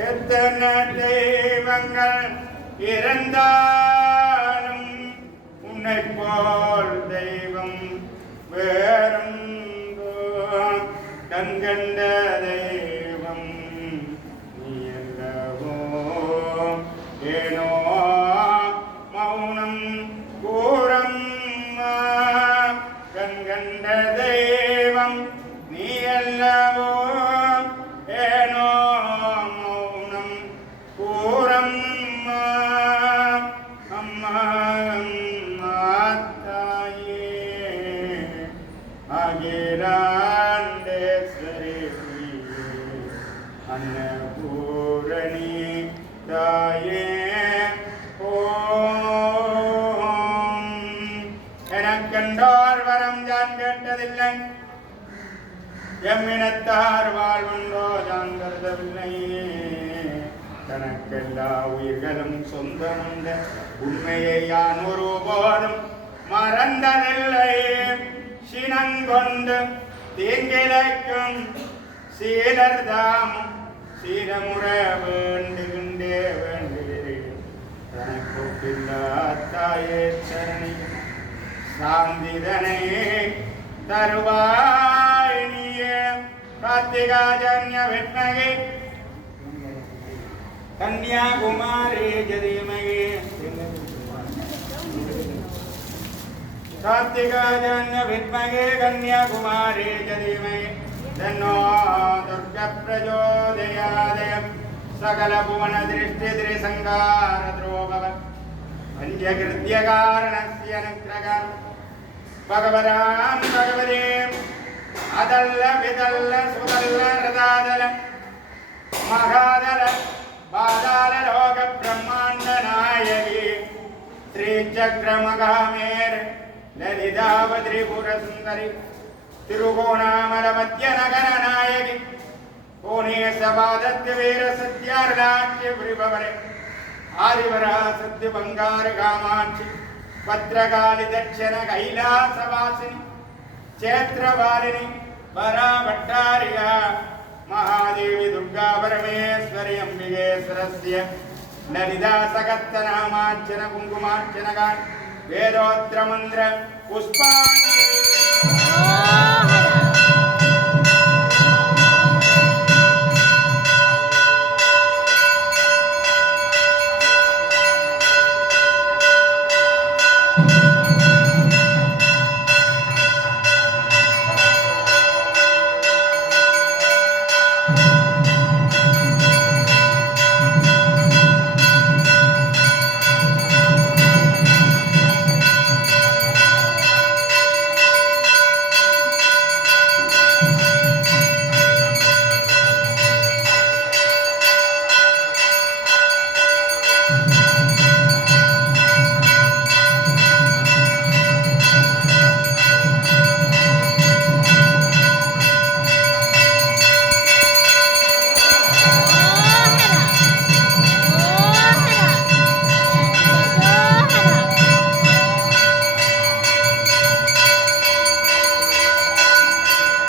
எத்தனை தெய்வங்கள் இருந்தாலும் உன்னை போல் தெய்வம் வேறும் கண்கண்ட தெய்வம் நீ அல்லவோ? ஏனோ மௌனம் கூறம் கண்கண்ட தெய்வம் அன்னபூரணி தாயே ஓம். எனக்கென்றார் வரம் ஜான் கேட்டதில்லை. எம்மினத்தார் வாழ்வுண்டோ ஜான் கருதவில்லை. தனக்கெல்லா உயிர்களும் சொந்தமுண்ட உண்மையை யான் ஒருபோதும் மறந்ததில்லை. சினங்கொண்டு தீங்கிழைக்கும் சீலர்தாமும் சீரமுற வேண்டுகின்றே வேண்டுகிறேன் தனக்கொப்பில்லா தாயே சரணி சாந்திதனை தருவாய் நீயே. கார்த்திகாஜன்ய விட்மகே கன்யாகுமாரி ஜதிமகே. கார்த்திகாஜன்ய விட்மகே கன்யாகுமாரி ஜதிமகே. तन्नो दुर्गप्रचोदयादय सकलभुवनदृष्टिद्रिसङ्गारद्रोभव अन्यकृत्यकारणस्य अनुग्रहं भगवरां भगवतीं अदल्ल विदल्ल सुदल्ल रदादल महादल बादाललोकब्रह्माण्डनायकी श्रीचक्रमगामेर् ललितावत्रिपुरसुन्दरि तिरुकोणामलवत् ಕೋಣೇಶವಾದತ್ಯ ವೀರ ಸತ್ಯಾರ್ಲಾಟ್ಯ ವೃಭವರೆ ಆದಿವರ ಸತ್ಯ ಬಂಗಾರ ಕಾಮಾಕ್ಷಿ ಭದ್ರಕಾಳಿ ದಕ್ಷಿಣ ಕೈಲಾಸವಾಸಿನಿ ಕ್ಷೇತ್ರವಾಲಿನಿ ವರ ಭಟ್ಟಾರಿಯ ಮಹಾದೇವಿ ದುರ್ಗಾ ಪರಮೇಶ್ವರಿ ಅಂಬಿಗೇಶ್ವರಸ್ಯ ಲಲಿತಾ ಸಗತ್ತ ನಾಮಾರ್ಚನ ಕುಂಕುಮಾರ್ಚನ ವೇದೋತ್ರ ಮಂತ್ರ ಪುಷ್ಪಾಂಜಲಿ